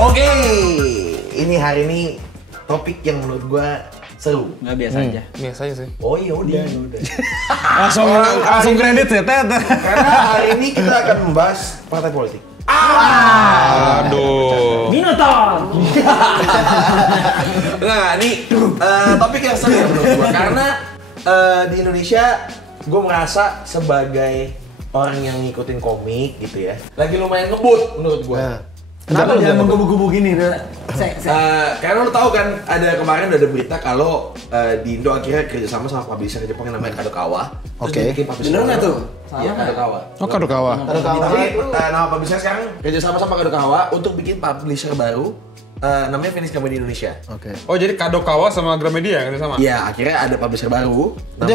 Oke, ini hari ini topik yang menurut gua seru. Nggak biasa aja. Biasa aja sih. Oh iya udah. Langsung kredit ya, Tet. Karena hari ini kita akan membahas partai politik. Aduh. Minotaur. Nah, ini topik yang seru menurut gua karena di Indonesia gua merasa sebagai orang yang ngikutin komik gitu ya, lagi lumayan ngebut menurut gua. Kenapa jangan menggubu-gubu gini? Karena lo tahu kan ada kemarin udah ada berita kalau di Indo akhirnya kerjasama sama publisher Jepang yang namanya Kadokawa. Oke. Bener nggak tuh? Iya Kadokawa. Oh, Kadokawa. Jadi nama publisher sekarang kerjasama sama Kadokawa untuk bikin publisher baru namanya Phoenix Comedy Indonesia. Oke. Oh, jadi Kadokawa sama Gramedia kan sama? Iya, akhirnya ada publisher baru. Itu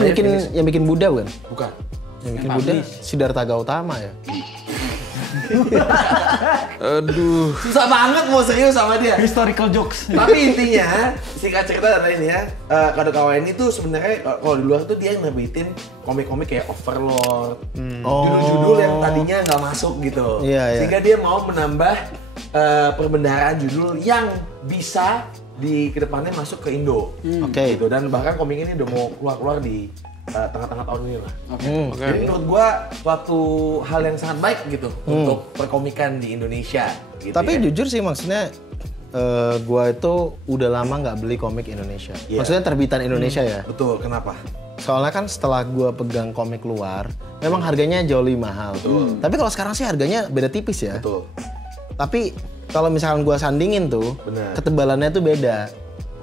yang bikin Buddha bukan? Bukan. Yang bikin Buddha Siddhartha Gautama ya? Aduh. Susah banget mau serius sama dia. Historical jokes. Tapi intinya, singkat cerita adalah ini ya, Kadokawa ini tuh sebenarnya kalau di luar tuh dia nerbitin komik-komik kayak Overlord, judul-judul yang tadinya nggak masuk gitu. Iya, iya. Sehingga dia mau menambah perbendaharaan judul yang bisa di kedepannya masuk ke Indo. Oke. Gitu. Dan bahkan komik ini udah mau keluar di tengah-tengah tahun ini lah. Oke. Jadi menurut gua suatu hal yang sangat baik gitu untuk perkomikan di Indonesia. Gitu Tapi ya. jujur sih maksudnya gua itu udah lama nggak beli komik Indonesia. Iya. Maksudnya terbitan Indonesia ya. Betul, kenapa? Soalnya kan setelah gua pegang komik luar, memang harganya jauh lebih mahal. Tapi kalau sekarang sih harganya beda tipis ya. Betul. Tapi kalau misalkan gua sandingin tuh, Benar. ketebalannya tuh beda.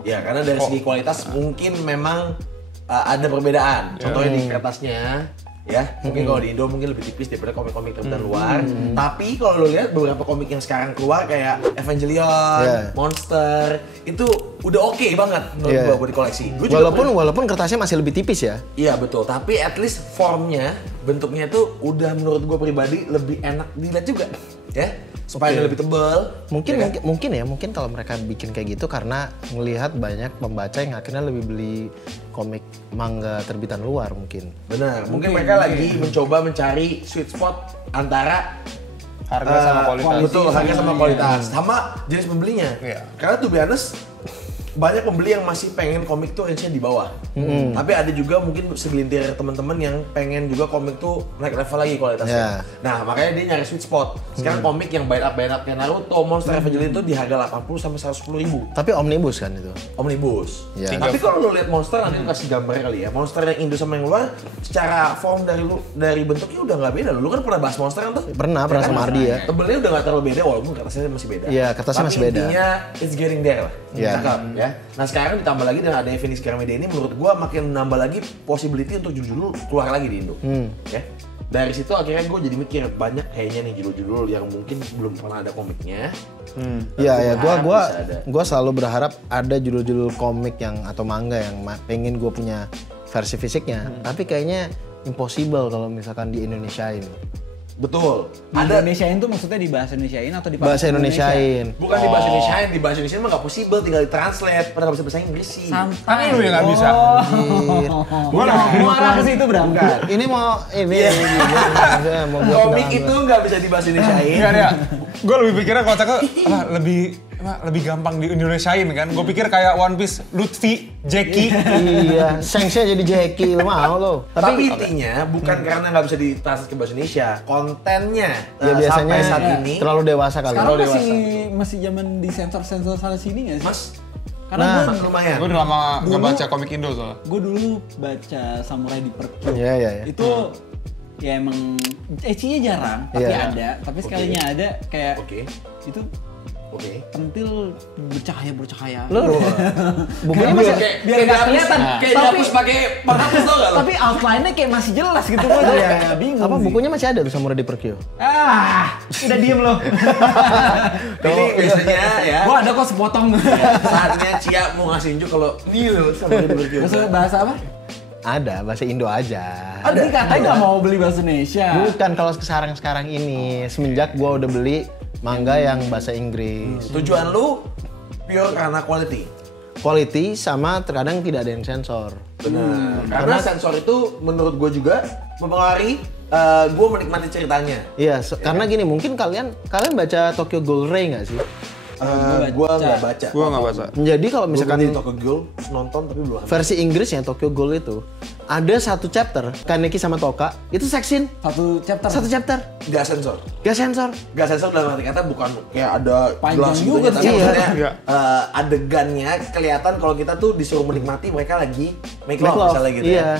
Ya, karena dari segi kualitas mungkin memang ada perbedaan. Contohnya di kertasnya, ya mungkin kalau di Indo mungkin lebih tipis daripada komik-komik terbitan luar. Tapi kalau lo lihat beberapa komik yang sekarang keluar kayak Evangelion, Monster, itu udah oke banget menurut gua buat dikoleksi. Gua juga Walaupun kertasnya masih lebih tipis ya. Iya betul, tapi at least formnya, bentuknya tuh udah menurut gue pribadi lebih enak dilihat juga, ya. Supaya lebih tebal. Mungkin kalau mereka bikin kayak gitu karena ngelihat banyak pembaca yang akhirnya lebih beli komik manga terbitan luar mungkin. Benar, mungkin mereka lagi mencoba mencari sweet spot antara Harga sama kualitas. Betul, harga sama kualitas, sama jenis pembelinya. Iya. Karena to be honest, banyak pembeli yang masih pengen komik tuh range-nya di bawah. Tapi ada juga mungkin segelintir teman-teman yang pengen juga komik tuh naik level lagi kualitasnya. Nah, makanya dia nyari sweet spot. Sekarang komik yang buy up kayak Naruto, Monster, Evangelion itu di harga 80 sampai 110 ribu. Tapi omnibus kan itu. Omnibus. Ya. Tapi kalau lu lihat Monster nanti lu kasih gambar kali ya. Monster yang Indo sama yang luar secara form dari bentuknya udah nggak beda. Lu kan pernah bahas Monster kan tuh? Pernah sama Ardi ya. Tebelnya udah nggak terlalu beda walaupun kertasnya masih beda. Iya, kertasnya masih beda. Tapi intinya it's getting there lah. Iya. Cakep ya. Nah sekarang ditambah lagi dengan adanya Phoenix Gramedia ini menurut gua makin menambah lagi possibility untuk judul-judul keluar lagi di Indo. Ya. Dari situ akhirnya gue jadi mikir banyak kayaknya nih judul-judul yang mungkin belum pernah ada komiknya. Iya, Berharap bisa ada. gua selalu berharap ada judul-judul komik yang atau manga yang pengen gue punya versi fisiknya. Tapi kayaknya impossible kalau misalkan di Indonesiain. Betul. Ada Indonesiain tuh maksudnya di bahasa Indonesiain atau di Bahasa Indonesiain. Bukan di bahasa Indonesiain, di bahasa Indonesia mah nggak possible, tinggal ditranslate. Padahal nggak bisa bahasa Inggris sih. Kan lu yang nggak bisa. Gua mau arah ke situ, Bram. Ini mau Komik itu nggak bisa di bahasa Indonesiain. Enggak ada. Gue lebih pikirnya kocaknya lebih gampang di Indonesiain kan. Gue pikir kayak One Piece, Luffy, Jackie. Iya, Shanks-nya jadi Jackie, lo mau lo. Tapi intinya bukan karena nggak bisa ditranslate ke bahasa Indonesia, kontennya Ya biasanya sampai saat ini terlalu dewasa kali. Sekarang Terlalu masih zaman di sensor sana sini nggak sih? Mas Karena lumayan. Gue udah lama nggak Dulu- baca komik Indo soalnya. gue dulu baca Samurai di Perkyo. Iya. Itu ya emang ecchinya jarang, tapi Iya. ada. Tapi sekalinya ada kayak Oke. itu Oke. pentil bercahaya. Lo bukunya masih biar nggak kelihatan. Kayak Tapi- dihapus pakai penghapus tau nggak lo? Tapi outline-nya kayak masih jelas gitu gue ya bingung. apa sih. bukunya masih ada tuh Samurai di Perkyo. Udah diem loh. Ini biasanya ya. Gua ada kok sepotong. Saatnya Cia mau ngasih unjuk kalau nih lo sama dia berkiu. Maksudnya bahasa apa? Ada bahasa Indo aja. Tadi katanya nggak mau beli bahasa Indonesia. Bukan kalau sekarang ini semenjak gua udah beli manga yang bahasa Inggris. Tujuan lu pure karena quality. quality sama terkadang tidak ada yang sensor. Benar. Karena sensor itu menurut gue juga mempengaruhi gue menikmati ceritanya. Iya, karena gini mungkin kalian baca Tokyo Ghoul Ray nggak sih? Gue nggak baca. Gua nggak baca. Jadi kalau misalkan Misalkan Tokyo Ghoul nonton tapi belum. versi Inggrisnya Tokyo Ghoul itu ada satu chapter Kaneki sama Toka itu seksin satu chapter Nggak sensor. gak sensor. Nggak sensor dalam arti kata bukan kayak ada Panjang gelas juga gitu, sih. tapi Iya. maksudnya adegannya kelihatan kalau kita tuh disuruh menikmati mereka lagi make love love, misalnya gitu iya. ya.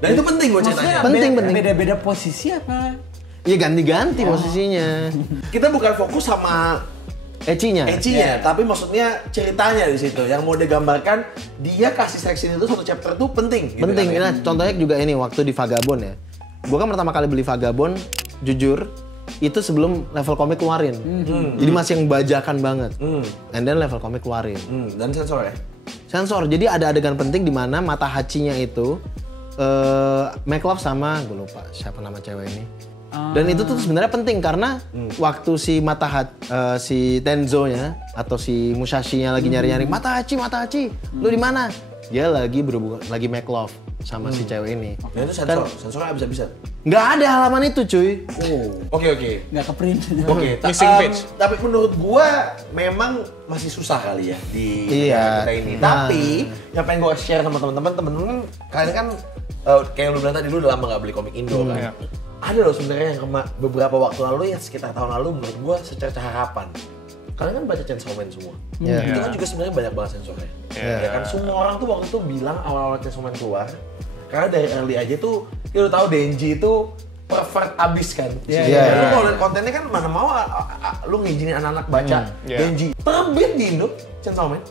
Dan itu penting buat ceritanya. Penting. Beda-beda posisi apa? Iya ganti-ganti posisinya. Kita bukan fokus sama Ecinya. tapi maksudnya ceritanya di situ yang mau digambarkan dia kasih seksin itu satu chapter tuh penting. Gitu Penting. kan, ya. Nah, contohnya juga ini waktu di Vagabond ya. Gua kan pertama kali beli Vagabond, jujur itu sebelum level komik keluarin. Jadi masih yang bajakan banget. And then level komik keluarin. Dan sensor ya. Sensor. Jadi ada adegan penting di mana mata Hachinya itu make love sama gue lupa siapa nama cewek ini. Dan itu tuh sebenarnya penting karena waktu si si Tenzo-nya atau si Musashi-nya lagi nyari-nyari Mata Hachi, lu di mana? Dia lagi berhubungan, lagi make love sama si cewek ini. Dan itu sensor, sensornya bisa-bisa. Nggak ada halaman itu, cuy. Oke. Nggak ke-print. Oke, Missing page. Tapi menurut gua memang masih susah kali ya di Iya. kita ini. Nah. Tapi yang pengen gua share sama teman-teman kalian kan kayak lu bilang tadi lu udah lama nggak beli komik Indo kan. Iya. Ada loh sebenarnya yang beberapa waktu lalu ya sekitar tahun lalu menurut gua secerca harapan. Kalian kan baca Chainsaw Man semua. Iya. Itu kan juga sebenarnya banyak banget sensornya. Ya kan semua orang tuh waktu itu bilang awal-awal Chainsaw Man keluar karena dari early aja tuh kita udah tahu Denji itu pervert abis kan. Iya. Lu kalau lihat kontennya kan mana mau lu ngizinin anak-anak baca Iya. Denji. Terbit di Indo Chainsaw Man.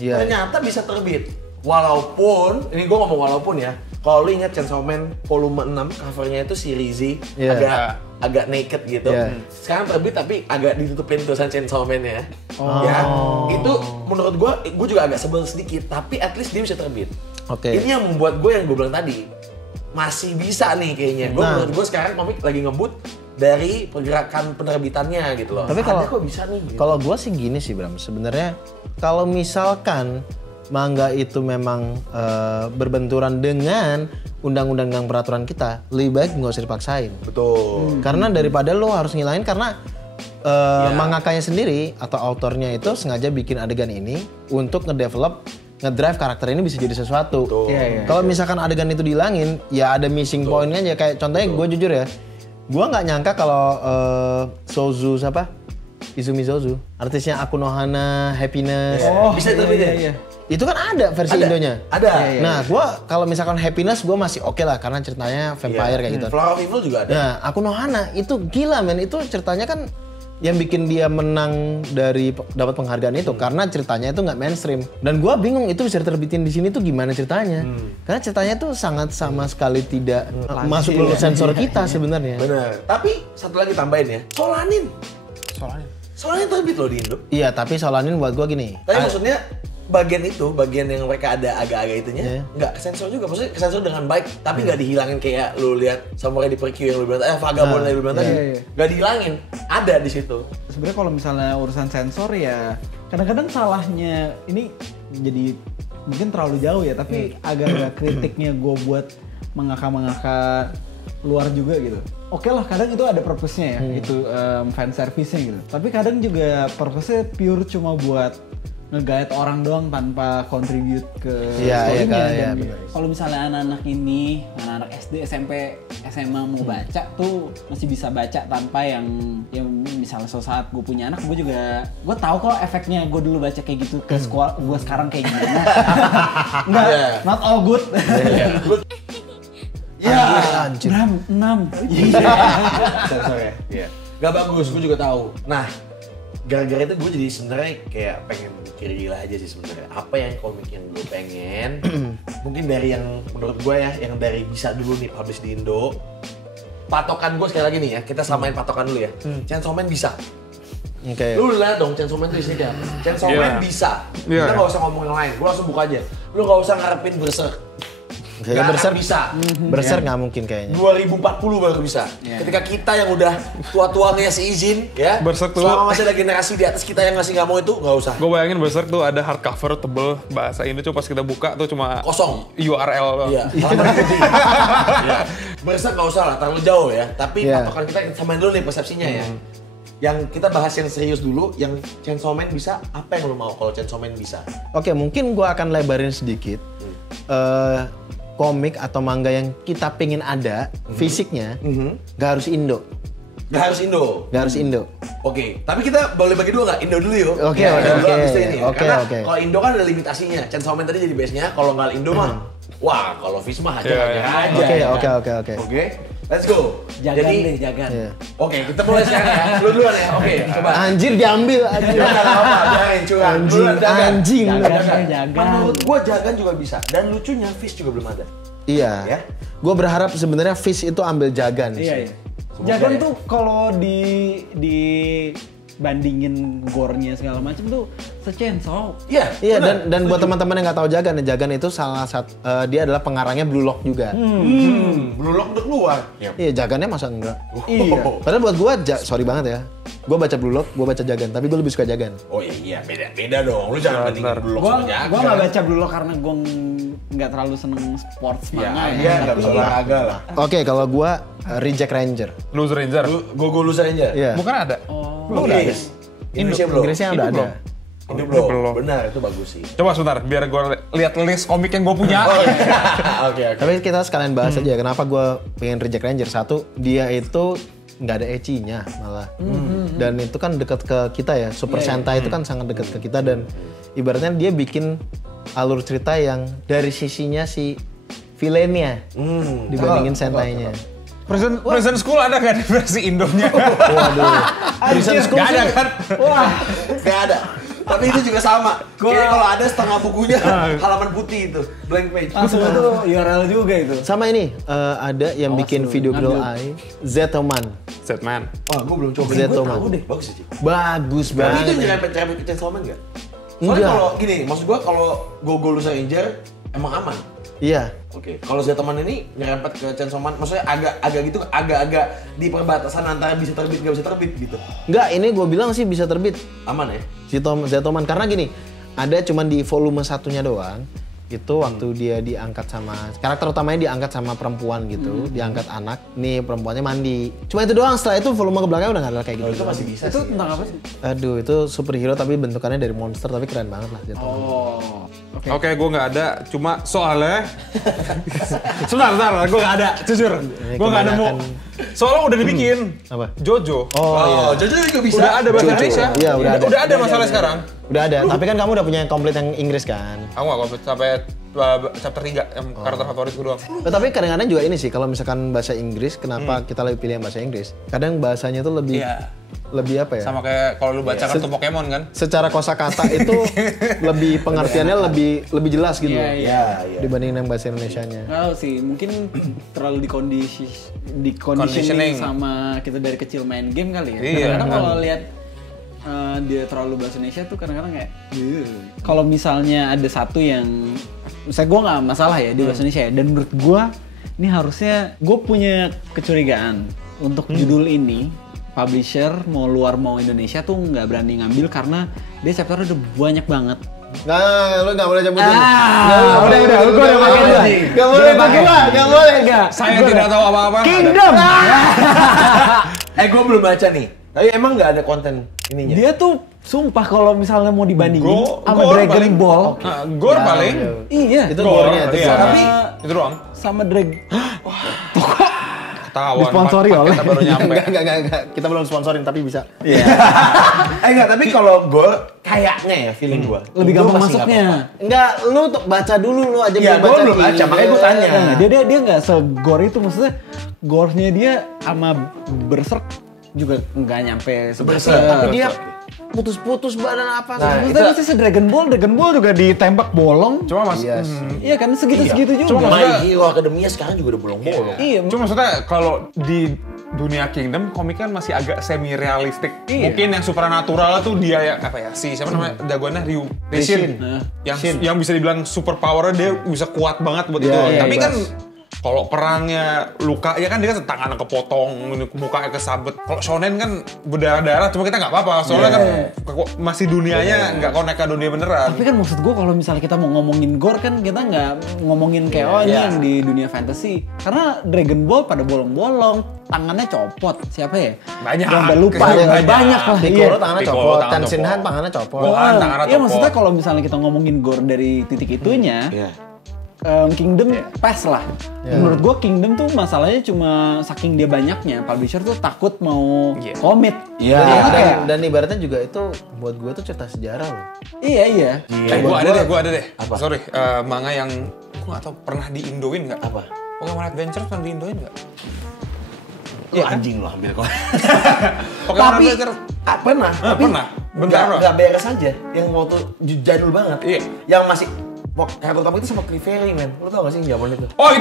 Iya. Ternyata bisa terbit. Walaupun, ini gue ngomong walaupun ya, kalau lu ingat Chainsaw Man volume 6, covernya itu si Rizzy Iya. agak naked gitu. Iya. Sekarang terbit tapi agak ditutupin tulisan Chainsaw Man ya. Ya, itu menurut gue juga agak sebel sedikit, tapi at least dia bisa terbit. Oke. Ini yang membuat gue yang gue bilang tadi, masih bisa nih kayaknya. Menurut gue sekarang komik lagi ngebut dari pergerakan penerbitannya gitu loh. Tapi kalau Ada kok bisa nih. Gitu. Kalau gua sih gini sih Bram, sebenarnya kalau misalkan manga itu memang berbenturan dengan undang-undang dan peraturan kita, lebih baik nggak usah dipaksain. Betul. Karena daripada lo harus ngilain karena mangakanya sendiri atau autornya itu sengaja bikin adegan ini untuk ngedrive karakter ini bisa jadi sesuatu. Kalau misalkan adegan itu dihilangin, ya ada missing point aja. Kayak contohnya gue jujur ya, gue nggak nyangka kalau Sozu siapa? Izumi Sozu, artisnya Aku no Hana, Happiness. Bisa terbit ya? Itu kan ada versi Ada. Indonya. Ada. Nah, gue kalau misalkan Happiness gue masih oke lah karena ceritanya vampire kayak gitu. Flower of Evil juga ada. Nah, Aku no Hana itu gila men, itu ceritanya kan yang bikin dia menang dari dapat penghargaan itu karena ceritanya itu nggak mainstream. Dan gua bingung itu bisa terbitin di sini tuh gimana ceritanya. Karena ceritanya tuh sangat sama sekali tidak masuk lulus sensor kita sebenarnya. Bener. Tapi satu lagi tambahin ya, Solanin terbit loh di Indo. Iya, tapi Solanin buat gua gini. Tapi maksudnya bagian yang mereka ada agak-agak itunya nggak kesensor juga, maksudnya kesensor dengan baik tapi nggak dihilangin kayak lu lihat Samurai di Perkyu yang lu bilang Vagabond yang lu bilang tadi nggak dihilangin, ada di situ. Sebenarnya kalau misalnya urusan sensor ya kadang-kadang salahnya ini jadi mungkin terlalu jauh ya, tapi agak-agak kritiknya gue buat mengaka-mengaka luar juga gitu. Oke lah, kadang itu ada purpose-nya ya, itu fan service-nya gitu. Tapi kadang juga purpose-nya pure cuma buat nge-guide orang doang tanpa contribute ke story-nya. Kalau misalnya anak-anak ini, anak-anak SD, SMP, SMA mau baca tuh masih bisa baca tanpa yang misalnya suatu saat gue punya anak, gue tahu kok efeknya gue dulu baca kayak gitu ke sekolah, gue sekarang kayak gimana. Enggak, not all good. Anjir. 6. Sensor ya. Iya. Gak bagus, gue juga tahu. Nah, gara-gara itu gue jadi sebenarnya kayak pengen mikir gila aja sih sebenarnya. Apa yang komik yang gue pengen? Mungkin dari yang menurut gue ya, yang dari bisa dulu nih publish di Indo. Patokan gue sekali lagi nih ya, kita samain patokan dulu ya. Chainsaw Man bisa. Oke. Lu lihat dong Chainsaw Man itu isinya. Chainsaw Man bisa. Iya. Kita nggak usah ngomong yang lain. Gue langsung buka aja. Lu nggak usah ngarepin Berserk. Kayaknya Berserk bisa. Berserk nggak mungkin kayaknya. 2040 baru bisa. Ketika kita yang udah tua-tua ngasih izin, ya. Berserk tuh- Selama masih ada generasi di atas kita yang masih nggak mau itu, nggak usah. Gue bayangin Berserk tuh ada hardcover tebel bahasa Indo, cuma pas kita buka tuh cuma Kosong. URL doang. Iya, halaman putih. Iya. Berserk nggak usah lah, terlalu jauh ya. Tapi Iya. patokan kita samain dulu nih persepsinya ya. Yang kita bahas yang serius dulu, yang Chainsaw Man bisa, apa yang lo mau kalau Chainsaw Man bisa? Oke, mungkin gua akan lebarin sedikit. Komik atau manga yang kita pengen ada fisiknya, nggak harus Indo, Nggak harus Indo. nggak harus Indo. Oke, tapi kita boleh bagi dua nggak? Indo dulu yuk. Oke, Ya, oke, Indo dulu oke. habis itu ini ya. Oke, Karena oke. kalau Indo kan ada limitasinya. Chainsaw Man tadi jadi base-nya, kalau nggak Indo mah, wah kalau Fish mah hajar Iya, aja. Oke, ya oke, kan? oke, oke. Oke, let's go. Jagan Jadi, deh, jagan. Iya. oke kita mulai sekarang ya. Lu duluan ya, oke coba. Anjir diambil anjir. Nggak apa-apa, biarin curang. Anjing, Duluan, Jagan. anjing. Jagan. Menurut gua Jagan juga bisa. Dan lucunya Fish juga belum ada. Iya. Ya. Gue berharap sebenarnya Fish itu ambil Jagan sih. Iya, iya. Semoga Jagan ya. tuh kalau di bandingin gore-nya segala macam tuh se-Chainsaw. Iya. Iya, benar. dan buat teman-teman yang nggak tahu Jagan, Jagan itu salah satu dia adalah pengarangnya Blue Lock juga. Blue Lock udah keluar. Iya. Iya, Jagannya masa enggak? Iya. Padahal buat gua, sorry banget ya. Gua baca Blue Lock, gua baca Jagan, tapi gua lebih suka Jagan. Oh iya, beda dong. Lu jangan bandingin Blue Lock Gua sama Jagan. gua nggak baca Blue Lock karena gua nggak terlalu seneng sports Ya, manga dia nggak bisa olahraga lah. Oke, kalau gua Reject Ranger. Loser Ranger. Go Loser aja. Iya. Bukan ada. Oh. udah ada. Indonesia belum. Inggrisnya udah Indo ada. Indo Indo belum. belum. Benar, itu bagus sih. Coba sebentar, biar gue lihat list komik yang gue punya. Oke. Tapi kita sekalian bahas aja kenapa gua pengen Reject Ranger. Satu, dia itu nggak ada ecchinya malah. Dan itu kan dekat ke kita ya. Super Sentai itu kan sangat dekat ke kita dan ibaratnya dia bikin alur cerita yang dari sisinya si villainnya dibandingin Sentai-nya. Prison School ada nggak di versi Indonya? Waduh. Prison School Nggak ada sih- kan? Wah, Gak ada. Tapi itu juga sama. Kayaknya kalau ada setengah bukunya halaman putih itu, blank page. langsung itu URL juga itu. Sama ini ada yang bikin video Girl Eye, Zetoman. Setman. Wah, gue belum coba. Zeto, Gue tahu Man. deh. Bagus sih. Bagus Tapi itu banget. nyerempet ke Chainsaw Man nggak? Soalnya Enggak. kalau gini, maksud gue kalau Go Loser Ranger emang aman. Iya. Oke, kalau Zetaman ini nyerempet ke Chainsaw Man, maksudnya agak di perbatasan antara bisa terbit nggak bisa terbit gitu. Enggak, ini gue bilang sih bisa terbit Aman ya? Zetoman karena gini, ada cuman di volume satunya doang. Itu waktu dia diangkat sama karakter utamanya diangkat sama perempuan gitu, diangkat anak. Nih perempuannya mandi. Cuma itu doang. Setelah itu volume ke belakang udah nggak ada kayak Kalau gitu. itu masih bisa Itu sih. tentang apa sih? Aduh, itu superhero tapi bentukannya dari monster tapi keren banget lah Zetoman. Oh. Oke. Oke, gue nggak ada. Cuma soalnya, sebentar, gue nggak ada. Jujur, gue nggak nemu. Soalnya udah dibikin. Apa? Jojo. Oh, Jojo juga bisa. Udah ada bahasa Jojo. Indonesia. Iya, udah ada. masalah sekarang. Udah ada, tapi kan kamu udah punya yang komplit yang Inggris kan. Aku nggak komplit sampai chapter 3 yang karakter favorit gue doang. Tapi kadang-kadang juga ini sih, kalau misalkan bahasa Inggris, kenapa kita lebih pilih yang bahasa Inggris? Kadang bahasanya tuh lebih Iya. lebih apa ya? Sama kayak kalau lu baca kartu Pokemon kan. Secara kosakata itu lebih pengertiannya lebih jelas gitu Iya, loh. iya. Iya. Dibanding yang bahasa Indonesianya. Nggak tahu sih, mungkin terlalu Conditioning. conditioning sama kita dari kecil main game kali ya. Iya. Kadang-kadang kalau lihat dia terlalu bahasa Indonesia tuh kadang-kadang kayak kalau misalnya ada satu yang misalnya gue nggak masalah ya di bahasa Indonesia ya, dan menurut gue ini harusnya gue punya kecurigaan untuk judul ini publisher mau luar mau Indonesia tuh nggak berani ngambil karena dia chapter udah banyak banget. Nggak, lu nggak boleh cabutin. Udah, gue udah pakai dua. Nggak boleh pakai lah, nggak boleh. Saya tidak tahu apa-apa. Kingdom. Gue belum baca nih. Tapi emang nggak ada konten ininya. Dia tuh sumpah kalau misalnya mau dibandingin sama Gore Dragon paling- Ball. Nah, Gore paling. Iya. Itu gore-nya, itu Iya. gore. Tapi Itu doang. sama Dragon Ketahuan. Disponsori oleh. Kita baru nyampe. Enggak. Kita belum sponsorin tapi bisa. Enggak, tapi kalau gue kayaknya ya feeling gue. lebih gampang masuknya. Enggak, lu tuh baca dulu lu aja Iya, gue belum baca, makanya gue tanya. Nah, dia nggak segore itu, maksudnya gore-nya dia sama Berserk juga nggak nyampe Berserk, Tapi Oke, dia oke. putus-putus badan apa Nah, Maksudnya masih se-Dragon Ball juga ditembak bolong. Cuma mas. Yes. Iya kan segitu-segitu juga. Cuma My Hero Academia sekarang juga udah bolong-bolong. Iya, Cuma maksudnya kalau di dunia Kingdom komik kan masih agak semi realistik. Mungkin yang supernatural tuh dia ya apa ya si siapa namanya jagoannya Ryu Shin. Yang bisa dibilang super power dia bisa kuat banget buat itu. Tapi kan kalau perangnya luka ya kan dia kan tangannya kepotong, mukanya kesabet. Kalau shonen kan berdarah-darah, cuma kita nggak apa-apa. Soalnya kan masih dunianya nggak connect ke dunia beneran. Tapi kan maksud gue kalau misalnya kita mau ngomongin gore kan kita nggak ngomongin kayak ini yang di dunia fantasy. Karena Dragon Ball pada bolong-bolong, tangannya copot. Siapa ya? Banyak. Udah lupa banyak lah. Piccolo tangannya copot, Tenshinhan tangannya copot. Iya maksudnya kalau misalnya kita ngomongin gore dari titik itunya. Kingdom pas lah. Menurut gue Kingdom tuh masalahnya cuma saking dia banyaknya, publisher tuh takut mau komit. Dan ibaratnya juga itu buat gue tuh cerita sejarah loh. Iya. Gue ada deh. Apa? Sorry, manga yang gue nggak tahu pernah di-Indoin nggak? Apa? Pokemon Adventure pernah di-Indoin nggak? Iya anjing lo ambil kok. Pokemon Adventure Pernah. pernah. Bentar loh. Nggak beres aja. Yang waktu jadul banget. Iya. Yang masih karakter utama itu sama Clefairy, men. Lu tau gak sih zaman itu? Oh,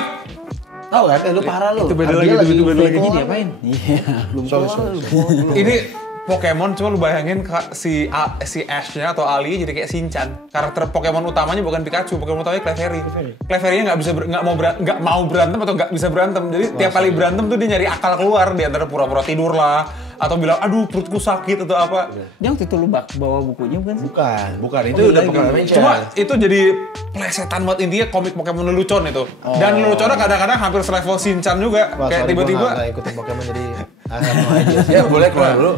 Tahu kan? Lu parah lu. Itu beda lagi, itu beda lagi. Ini diapain? Iya. Belum keluar. ini Pokemon cuma lu bayangin si Ash-nya atau Ali jadi kayak Shinchan. Karakter Pokemon utamanya bukan Pikachu, Pokemon utamanya Clefairy. Clefairy-nya nggak mau berantem atau nggak bisa berantem. Jadi tiap kali berantem tuh dia nyari akal keluar di antara pura-pura tidur lah atau bilang aduh perutku sakit atau apa. Yang itu lu bawa bukunya bukan sih? Bukan. Itu udah Pokemon Adventure. Cuma itu jadi plesetan buat intinya komik Pokemon lelucon itu. Dan leluconnya kadang-kadang hampir selevel Shinchan juga. Kayak tiba-tiba nggak ikutin Pokemon jadi Ya boleh keluar dulu.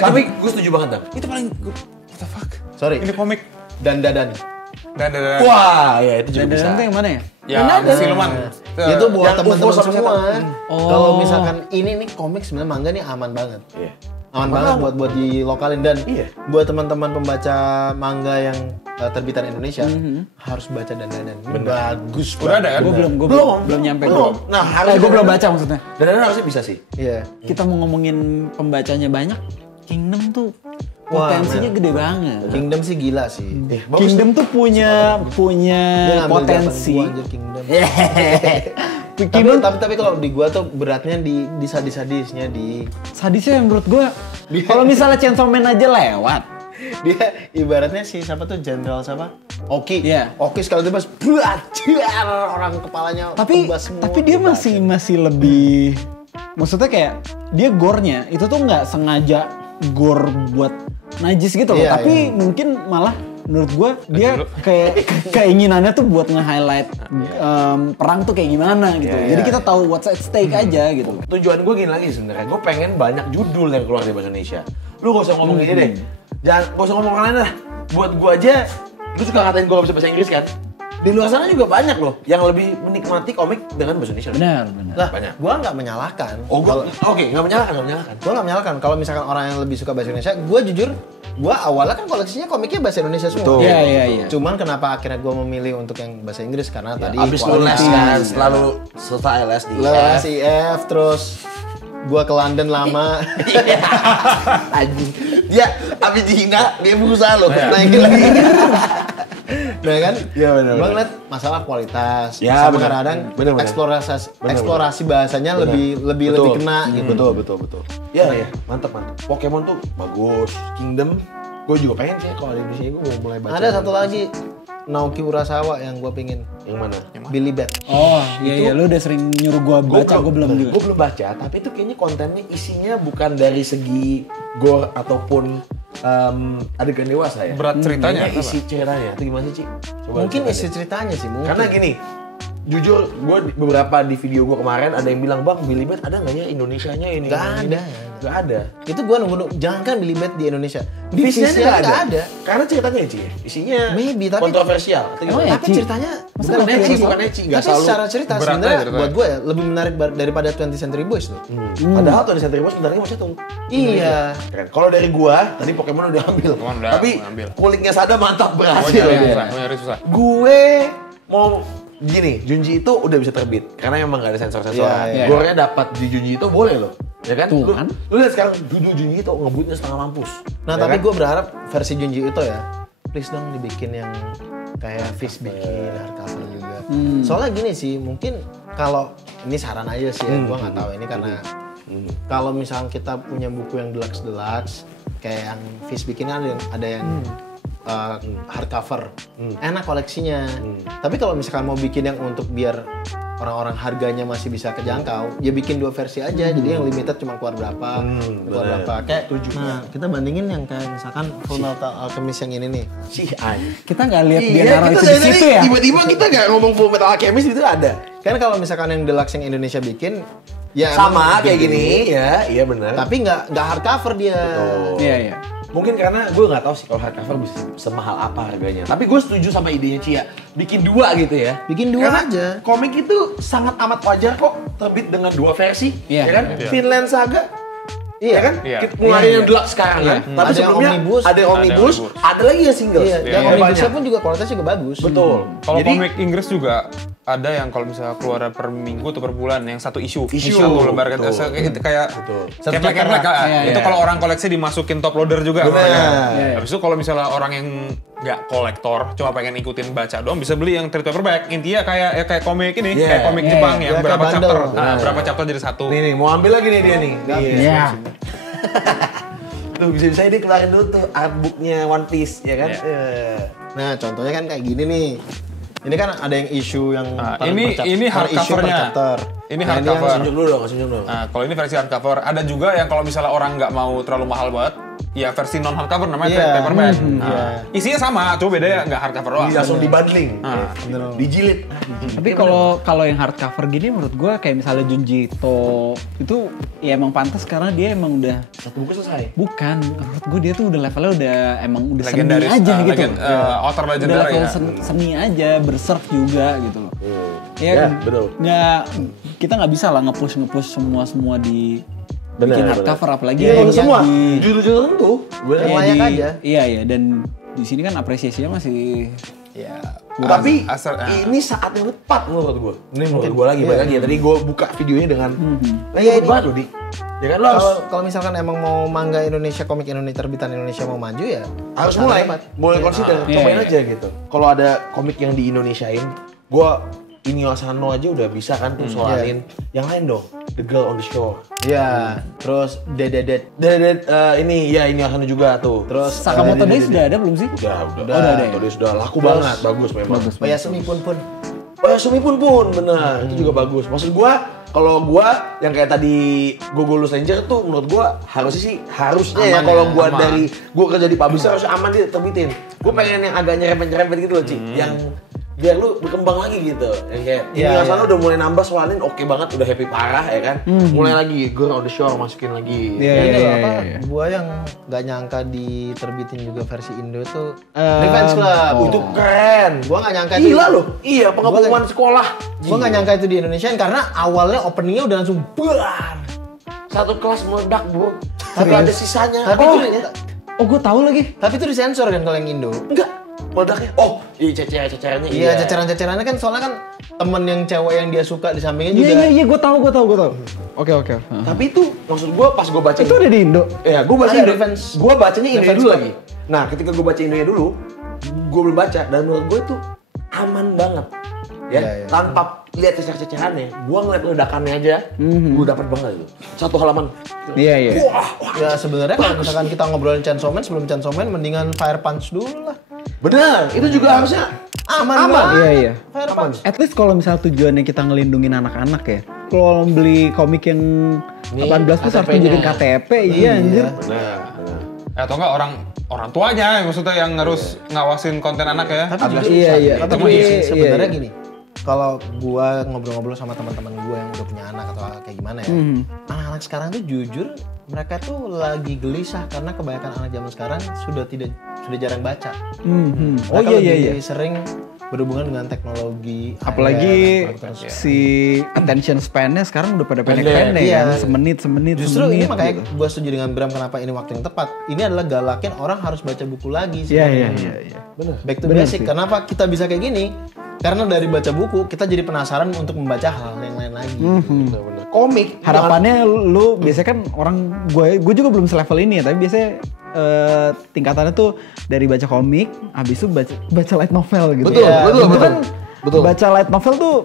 Tapi gue setuju banget dong. itu paling what the fuck? Sorry. Ini komik Dan dan Wah, ya itu juga bisa. Dan itu yang mana ya? ya siluman. itu buat Yang teman-teman UFO sama semua. setan. Kalau misalkan ini nih komik sebenarnya manga nih aman banget. Iya. Aman banget buat dilokalin dan Iya. buat teman-teman pembaca manga yang terbitan Indonesia harus baca dan bagus Udah ada kan? Gue belum nyampe. Nah, harus Gue belum baca maksudnya. Dan harusnya bisa sih. Iya. Kita mau ngomongin pembacanya banyak, Kingdom tuh Wah, potensinya gede banget. Kingdom sih gila sih. Kingdom tuh punya Dia ngambil potensi. gua, anjir, Kingdom. Kingdom tapi kalau di gua tuh beratnya di sadis-sadisnya di sadisnya yang menurut gue kalau misalnya Chainsaw Man aja lewat. dia ibaratnya si siapa tuh jenderal siapa? Oki. Iya. Oki sekali tebas belajar orang kepalanya tebas semua. Tapi dia masih lebih maksudnya kayak dia gore-nya itu tuh nggak sengaja gore buat najis gitu loh. Iya, Tapi mungkin malah menurut gue dia kayak keinginannya tuh buat nge-highlight perang tuh kayak gimana gitu. Jadi kita tahu what's at stake aja gitu. Tujuan gue gini lagi sebenarnya. Gue pengen banyak judul yang keluar dari bahasa Indonesia. Lu gak usah ngomong ini deh. Jangan gak usah ngomong lain lah. Buat gue aja, lu suka ngatain gue gak bisa bahasa Inggris kan? Di luar sana juga banyak loh yang lebih menikmati komik dengan bahasa Indonesia. Benar. Lah, Banyak. gua nggak menyalahkan. Oke, nggak menyalahkan. Gua nggak menyalahkan kalau misalkan orang yang lebih suka bahasa Indonesia. Gua jujur, gua awalnya kan koleksinya komiknya bahasa Indonesia semua. Betul. Iya. Cuman kenapa akhirnya gua memilih untuk yang bahasa Inggris karena tadi Abis lu les kan, selalu selesai les di les IF terus gua ke London lama. anjing. Dia abis dihina, dia berusaha loh. Naikin lagi. Nah kan, Iya, benar, gua benar. ngeliat masalah kualitas, Ya, sama benar. kadang-kadang Benar, benar. eksplorasi bahasanya lebih kena gitu. Betul. Iya, mantap. Pokemon tuh bagus. Kingdom, gue juga pengen sih kalau di Indonesia gue mau mulai baca. Ada satu lagi Naoki Urasawa yang gue pingin, Yang mana? Billy Bat. Oh iya lu udah sering nyuruh gua baca, gua belum juga. Gue belum baca, tapi itu kayaknya kontennya isinya bukan dari segi gore ataupun adegan dewasa ya. Berat ceritanya Kayaknya isi ceritanya. Itu gimana sih, Ci? Coba Mungkin ceritain isi deh. ceritanya sih mungkin. Karena gini, jujur gue beberapa di video gue kemarin ada yang bilang, bang Billy Bat ada nggak ya Indonesianya ini? Nggak ada. Nggak ada. itu gue nunggu, jangankan Billy Bat di Indonesia. Di Visinya Visia nggak ada. Karena ceritanya Ci, isinya Maybe, tapi- kontroversial. Atau Oh, gimana? ya, Tapi Ci. ceritanya Bukan ecchi, bukan ecchi, nggak Tapi selalu. secara cerita berat sebenarnya aja ceritanya. buat gue ya lebih menarik daripada 20th Century Boys loh. Padahal tuh di Century Boys bentar lagi mau satu. Iya. Keren. Kalau dari gua, tadi Pokemon udah ambil. Pokemon udah Tapi ambil. kuliknya Sada mantap Mau berhasil. nyari susah. Gue mau gini, Junji itu udah bisa terbit karena emang gak ada sensor-sensor. Iya, iya. Gore-nya dapat di Junji itu boleh loh. Ya kan? Tuh, Lu, kan? lu lihat sekarang judul Junji itu ngebutnya setengah mampus. Nah Ya tapi kan? gue berharap versi Junji itu ya, please dong dibikin yang kayak Fish bikin hardcover juga. Soalnya gini sih, mungkin kalau ini saran aja sih ya, gue nggak tahu ini karena Kalau misalnya kita punya buku yang deluxe, kayak yang Fish bikin ada yang hardcover, enak koleksinya. Tapi kalau misalkan mau bikin yang untuk biar orang-orang harganya masih bisa kejangkau, ya bikin 2 versi aja. Jadi yang limited cuma keluar berapa, Kayak kita bandingin yang kayak misalkan Fullmetal Alchemist yang ini nih. Kita nggak lihat dia naruh itu di situ ya. Tiba-tiba kita nggak ngomong Fullmetal Alchemist itu ada. Kan kalau misalkan yang deluxe yang Indonesia bikin, ya sama kayak gini, ya, iya benar. Tapi nggak hardcover dia. Iya. Mungkin karena gue nggak tahu sih kalau hardcover bisa semahal apa harganya. Tapi gue setuju sama idenya Cia, bikin 2 gitu ya. Bikin 2 karena aja. Komik itu sangat amat wajar kok terbit dengan 2 versi, Iya. ya kan? Iya. Vinland Saga, Iya kan? Iya. Mulai yang deluxe sekarang kan. Tapi Ada yang sebelumnya omnibus, ada yang omnibus, ada lagi yang single. Iya, yang Ada omnibusnya banyak. pun juga kualitasnya juga bagus. Betul. Kalau Jadi, komik Inggris juga ada yang kalau misalnya keluar per minggu atau per bulan yang satu isu satu lembar Betul. kayak Satu keplek-keplek cetakan. Iya, itu iya. kalau orang koleksi dimasukin top loader juga Benar. namanya. Iya. Habis itu kalau misalnya orang yang nggak kolektor cuma pengen ikutin baca doang bisa beli yang trade paperback. Intinya kayak komik ini, Iya. kayak komik Iya, Jepang iya. yang Iya, berapa kayak chapter. bundle. Nah, berapa chapter jadi satu. nih mau ambil lagi nih dia nih. Iya. Tuh bisa-bisa dia keluarin dulu tuh artbooknya One Piece, ya kan? Iya. Nah, contohnya kan kayak gini nih. Ini kan ada yang isu yang Nah, per ini issue per hardcovernya. chapter. Ini Nah, hardcover. Tunjuk dulu dong, tunjuk dulu. Nah, kalau ini versi hardcover, ada juga yang kalau misalnya orang nggak mau terlalu mahal banget, ya versi non hardcover namanya Iya. trade paperback. Nah, Iya. isinya sama, cuma bedanya nggak hardcover doang. Ini langsung dibundling, Ah. dijilid. Tapi kalau yang hardcover gini menurut gue kayak misalnya Junji Ito itu ya emang pantas karena dia emang udah Satu buku selesai. bukan menurut gue dia tuh udah levelnya udah seni Legendaris, aja gitu. author Udah legendary level ya. seni aja, berserk juga gitu loh. Ya, betul. Nggak, kita nggak bisa lah nge-push semua di Benar, bikin benar. hardcover apalagi Iya, yang kalau semua di judul-judul tertentu. Yang layak aja. Iya dan di sini kan apresiasinya masih Ya. Tapi Asal- ini saat yang tepat menurut gue. Ini menurut gue lagi, balik lagi ya. Tadi gue buka videonya dengan, nah Iya, ini ini- banget loh, Di. Ya kan lo harus, Kalau misalkan emang mau manga Indonesia, komik Indonesia, terbitan Indonesia mau maju ya harus sangat mulai, hebat. mulai consider, Iya, cobain iya. aja gitu. Kalau ada komik yang di Indonesiain, gue Inyo Asano aja udah bisa kan tuh soalin. Yang lain dong, The Girl on the Shore. Iya, terus Dededet. Ini ya Inyo Asano juga tuh. Terus Sakamoto Days sudah ada belum sih? Udah udah ada ya? Sudah laku banget, bagus memang. Bagus. Oyasumi pun. Oh ya Sumi pun bener, itu juga bagus. Maksud gua, kalau gua yang kayak tadi Gogo Lost Ranger tuh menurut gua harusnya ya Aman kalau ya, gua aman. dari gua kerja di publisher harus aman dia terbitin. Gua pengen yang agak nyerempet-nyerempet gitu loh, Ci. Yang biar lu berkembang lagi gitu. Yang kayak ini Iya, sana iya. udah mulai nambah soalin oke banget, udah happy parah ya kan. Mulai lagi Girl on the Shore masukin lagi. Iya, Ya, ini iya, loh, apa? iya. Gua yang nggak nyangka diterbitin juga versi Indo tuh Revenge Club. Oh, itu keren. Gua nggak nyangka itu. Gila loh. Iya, pengepungan sekolah. Gua nggak nyangka itu di Indonesia karena awalnya openingnya udah langsung Bar. Satu kelas meledak, Bro. Tapi ada sisanya. Tapi Oh, itu Oh gue tahu lagi. tapi itu disensor kan kalau yang Indo. enggak. Meledaknya. Oh, iya ceceran-cecerannya Iya, ceceran-cecerannya kan soalnya kan temen yang cewek yang dia suka di sampingnya juga. Iya gue tahu. Oke. Tapi itu maksud gua pas gua baca Itu ada di Indo. ya, gua baca Ada Indo. Revenge. Gua bacanya Indo Revenge dulu Club. lagi. Nah, ketika gua baca Indonya dulu, gua belum baca dan menurut gua itu aman banget. Ya, Iya, iya. tanpa lihat cecer-cecerannya, gua ngeliat ledakannya aja, gua dapat banget itu. Satu halaman. Iya. Wah, Ya sebenarnya kalau misalkan kita ngobrolin Chainsaw Man, sebelum Chainsaw Man mendingan Fire Punch dulu lah. benar. Itu juga harusnya Aman. Iya. Fire Punch. At least kalau misalnya tujuannya kita ngelindungin anak-anak ya. Kalau beli komik yang 18 plus harus tunjukin KTP, iya anjir. benar. Atau enggak orang tuanya maksudnya yang harus ngawasin konten anak ya. Tapi jujur, Iya. tapi Tapi sebenarnya iya. gini. Kalau gua ngobrol-ngobrol sama teman-teman gua yang udah punya anak atau kayak gimana ya. Anak-anak sekarang tuh jujur mereka tuh lagi gelisah karena kebanyakan anak zaman sekarang sudah jarang baca. Oh Mereka iya. lebih sering berhubungan dengan teknologi. Apalagi terus. si attention span-nya sekarang udah pada pendek-pendek Iya. kan. Semenit. Justru ini makanya gitu. gue setuju dengan Bram kenapa ini waktu yang tepat. Ini adalah galakin orang harus baca buku lagi. Iya. Benar. Back to Bener basic. sih. Kenapa kita bisa kayak gini? Karena dari baca buku kita jadi penasaran untuk membaca hal yang lain lagi. Benar. Komik Harapannya lu biasanya kan orang gue juga belum selevel ini ya, tapi biasanya tingkatannya tuh dari baca komik, habis itu baca light novel gitu. Betul, ya. betul, Itu betul. kan Betul. baca light novel tuh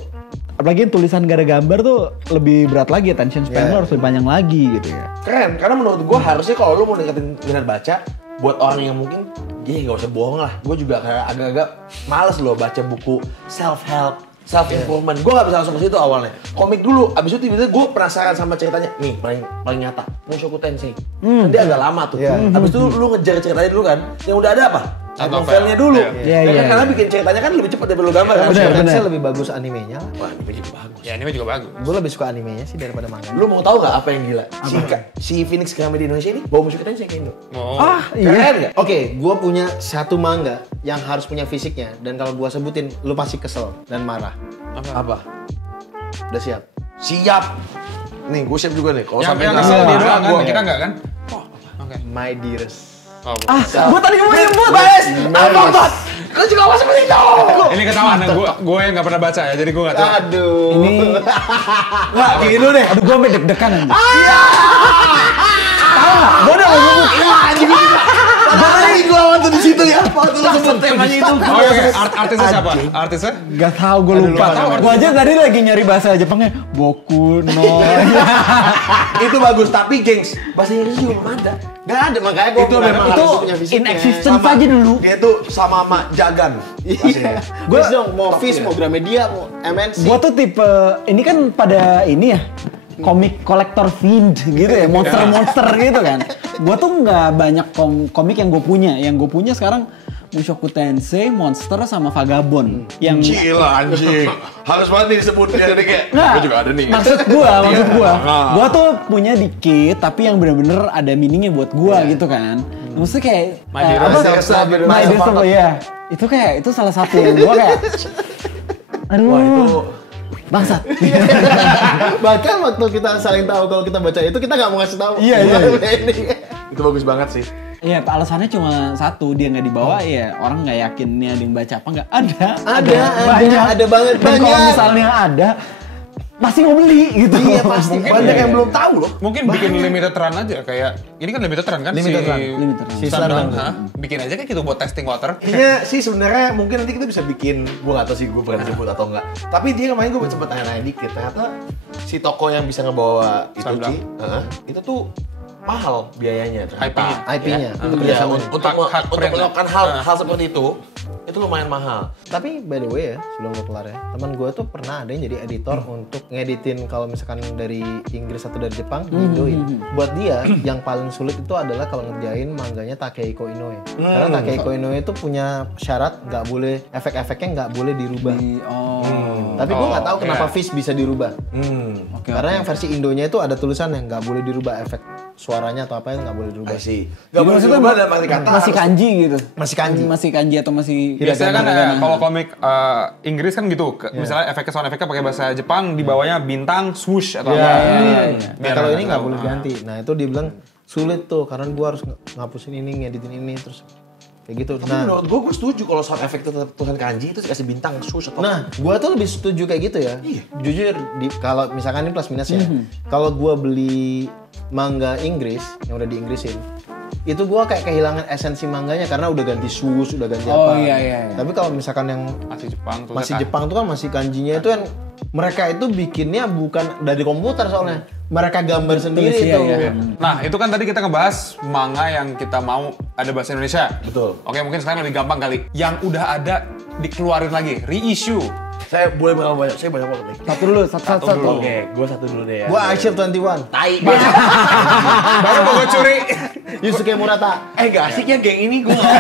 apalagi tulisan gak ada gambar tuh lebih berat lagi, attention span lo harus lebih panjang lagi gitu ya. Keren, karena menurut gue harusnya kalau lu mau ningkatin minat baca, buat orang yang mungkin, nggak usah bohong lah. Gue juga kayak agak-agak males loh baca buku self-help, self-improvement. Gue gak bisa langsung ke situ awalnya. Komik dulu, abis itu tiba-tiba gue penasaran sama ceritanya. Nih, paling nyata, Mushoku Tensei. Dia agak lama tuh. Abis itu lu ngejar ceritanya dulu kan. Yang udah ada apa? Novelnya dulu. Karena bikin ceritanya kan lebih cepat daripada lu gambar kan. Bener. Lebih bagus animenya. Wah, anime juga bagus. Ya anime juga bagus. Gue lebih suka animenya sih daripada manga. Lu mau tahu gak apa yang gila? Si Phoenix Kami di Indonesia ini bawa Mushoku Tensei kayak Indo. Keren gak? Oke, gue punya satu manga yang harus punya fisiknya, dan kalau gue sebutin, lu pasti kesel dan marah. Apa? Udah siap? Siap. Nih, gue siap juga nih. Kalau sampai Yang kesel dia doang kan, kita enggak kan? Oke. My Dearest. Gue tadi mau nyebut. Apa? Kau juga masuk seperti itu. Ini ketahuan, gue yang nggak pernah baca ya, jadi gue nggak tahu. Aduh. Ini Nggak, kayak gitu deh. aduh gue sampai deg-degan aja. Tahu nggak? Gue udah ngomong. Gue waktu di situ ya. Waktu lu sebut temanya itu. Oke. Artisnya siapa? Artisnya? Gak tahu, gue lupa. Gue aja tadi lagi nyari bahasa Jepangnya. Boku no. Itu bagus, tapi gengs, bahasa Inggris juga belum ada. Gak ada, makanya gue Itu memang itu harus punya fisiknya. in existence aja dulu. Dia tuh sama Jagan. Iya. Gue dong, mau Fish, mau Gramedia, mau MNC. Gue tuh tipe, ini kan pada ini ya, komik kolektor fiend gitu ya, monster-monster gitu kan. Gue tuh nggak banyak komik yang gue punya. Yang gue punya sekarang Mushoku Tensei, Monster, sama Vagabond. Yang Gila anjing. Harus banget nih disebut biar dia kayak. Nggak, Gue juga ada nih. maksud gua. Gua tuh punya dikit, tapi yang bener-bener ada meaningnya buat gua gitu kan. Maksudnya kayak My Dearest. My Dearest, ya. Itu kayak, itu salah satu yang gua kayak, aduh, Wah, itu bangsat. Bahkan waktu kita saling tahu kalau kita baca itu, kita nggak mau ngasih tahu. Iya. itu bagus banget sih. Iya, alasannya cuma satu, dia nggak dibawa, ya orang nggak yakin nih ada yang baca apa nggak? Ada banget. Dan kalau misalnya ada, pasti mau beli gitu. Iya, pasti. Banyak yang belum tahu loh. Mungkin bikin limited run aja kayak ini kan limited run kan Limited run. si Slam Dunk. bikin aja kayak gitu buat testing water. Iya sih sebenarnya mungkin nanti kita bisa bikin, gue gak tau sih gue berani sebut atau enggak. Tapi dia kemarin gue sempet tanya-tanya dikit, ternyata si toko yang bisa ngebawa itu Slam Dunk. itu tuh mahal biayanya. IP-nya. Iya, untuk hak brand. melakukan hal seperti itu lumayan mahal. Tapi by the way ya, sebelum gue kelar ya, teman gue tuh pernah ada yang jadi editor untuk ngeditin kalau misalkan dari Inggris atau dari Jepang, diindoin. Buat dia, yang paling sulit itu adalah kalau ngerjain mangganya Takehiko Inoue. Karena Takehiko Inoue itu punya syarat nggak boleh, efek-efeknya nggak boleh dirubah. Tapi gue nggak tahu kenapa Fish bisa dirubah. Karena yang versi Indonya itu ada tulisan yang nggak boleh dirubah, efek suaranya atau apa yang nggak boleh dirubah. Sih. Jadi maksudnya masih kanji gitu. Masih kanji atau masih Biasanya kan kalau komik Inggris kan gitu, misalnya sound efeknya pakai bahasa Jepang, di bawahnya bintang swoosh atau apa. Nah, kalau ini nggak boleh ganti. Nah itu dia bilang sulit tuh karena gue harus ngapusin ini, ngeditin ini, terus kayak gitu. Tapi menurut gue setuju kalau sound effect itu tulisan kanji itu dikasih bintang swoosh atau Nah, gue tuh lebih setuju kayak gitu ya. Jujur, kalau misalkan ini plus minus ya. Kalau gue beli manga Inggris yang udah diinggrisin, itu gue kayak kehilangan esensi mangganya karena udah ganti swoosh, udah ganti apa. Iya. Tapi kalau misalkan yang masih Jepang tuh kan masih kanjinya itu kan mereka itu bikinnya bukan dari komputer soalnya. Mereka gambar sendiri itu. Nah, itu kan tadi kita ngebahas manga yang kita mau ada bahasa Indonesia. Betul. Oke, mungkin sekarang lebih gampang kali. Yang udah ada dikeluarin lagi, reissue. Saya boleh berapa banyak? Saya banyak banget nih. Satu dulu. Oke, gue satu dulu deh ya. Gue Action 21. Tai. Baru mau gue curi. Yusuke Murata. Gak asik ya geng ini gue gak